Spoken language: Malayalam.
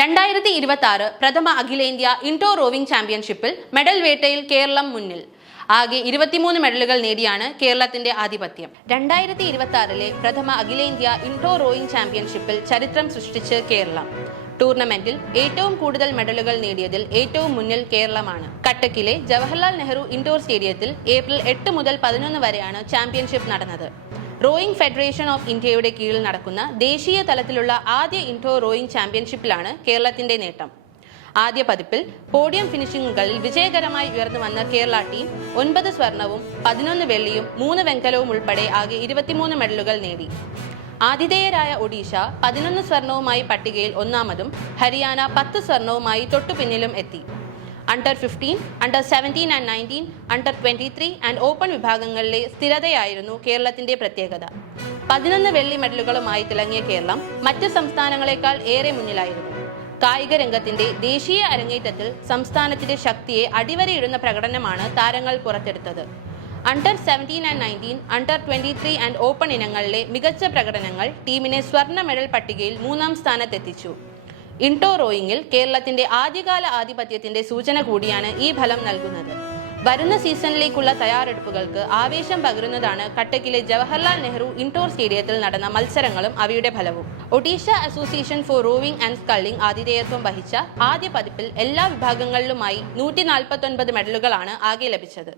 2026 പ്രഥമ അഖിലേന്ത്യാ ഇൻഡോർ റോവിംഗ് ചാമ്പ്യൻഷിപ്പിൽ മെഡൽ വേട്ടയിൽ കേരളം മുന്നിൽ. ആകെ 23 മെഡലുകൾ നേടിയാണ് കേരളത്തിന്റെ ആധിപത്യം. 2026 പ്രഥമ അഖിലേന്ത്യാ ഇൻഡോർ റോയിംഗ് ചാമ്പ്യൻഷിപ്പിൽ ചരിത്രം സൃഷ്ടിച്ച് കേരളം. ടൂർണമെന്റിൽ ഏറ്റവും കൂടുതൽ മെഡലുകൾ നേടിയതിൽ ഏറ്റവും മുന്നിൽ കേരളമാണ്. കട്ടക്കിലെ ജവഹർലാൽ നെഹ്റു ഇൻഡോർ സ്റ്റേഡിയത്തിൽ ഏപ്രിൽ 8 മുതൽ 11 വരെയാണ് ചാമ്പ്യൻഷിപ്പ് നടന്നത്. റോയിംഗ് ഫെഡറേഷൻ ഓഫ് ഇന്ത്യയുടെ കീഴിൽ നടക്കുന്ന ദേശീയ തലത്തിലുള്ള ആദ്യ ഇൻഡോർ റോയിംഗ് ചാമ്പ്യൻഷിപ്പിലാണ് കേരളത്തിന്റെ നേട്ടം. ആദ്യ പതിപ്പിൽ പോഡിയം ഫിനിഷിംഗുകളിൽ വിജയകരമായി ഉയർന്നു വന്ന കേരള ടീം 9 സ്വർണവും 11 വെള്ളിയും 3 വെങ്കലവും ഉൾപ്പെടെ ആകെ 23 മെഡലുകൾ നേടി. ആതിഥേയരായ ഒഡീഷ 11 സ്വർണവുമായി പട്ടികയിൽ ഒന്നാമതും ഹരിയാന 10 സ്വർണവുമായി തൊട്ടുപിന്നിലും എത്തി. Under 15, under 17 and 19, under 23 and open വിഭാഗങ്ങളിലെ സ്ഥിരതയായിരുന്നു കേരളത്തിന്റെ പ്രത്യേകത. 11 വെള്ളി മെഡലുകളുമായി തിളങ്ങിയ കേരളം മറ്റ് സംസ്ഥാനങ്ങളെക്കാൾ ഏറെ മുന്നിലായിരുന്നു. കായിക രംഗത്തിന്റെ ദേശീയ അരങ്ങേറ്റത്തിൽ സംസ്ഥാനത്തിന്റെ ശക്തിയെ അടിവരയിടുന്ന പ്രകടനമാണ് താരങ്ങൾ പുറത്തെടുത്തത്. Under 17 and 19, under 23 and open ഇനങ്ങളിലെ മികച്ച പ്രകടനങ്ങൾ ടീമിനെ സ്വർണ്ണ മെഡൽ പട്ടികയിൽ 3-ാം സ്ഥാനത്തെത്തിച്ചു. ഇൻഡോർ റോയിങ്ങിൽ കേരളത്തിന്റെ ആദ്യകാല ആധിപത്യത്തിന്റെ സൂചന കൂടിയാണ് ഈ ഫലം നൽകുന്നത്. വരുന്ന സീസണിലേക്കുള്ള തയ്യാറെടുപ്പുകൾക്ക് ആവേശം പകരുന്നതാണ് കട്ടക്കിലെ ജവഹർലാൽ നെഹ്റു ഇൻഡോർ സ്റ്റേഡിയത്തിൽ നടന്ന മത്സരങ്ങളും അവയുടെ ഫലവും. Odisha association for rowing and sculling ആതിഥേയത്വം വഹിച്ച ആദ്യ പതിപ്പിൽ എല്ലാ വിഭാഗങ്ങളിലുമായി 149 മെഡലുകളാണ് ആകെ ലഭിച്ചത്.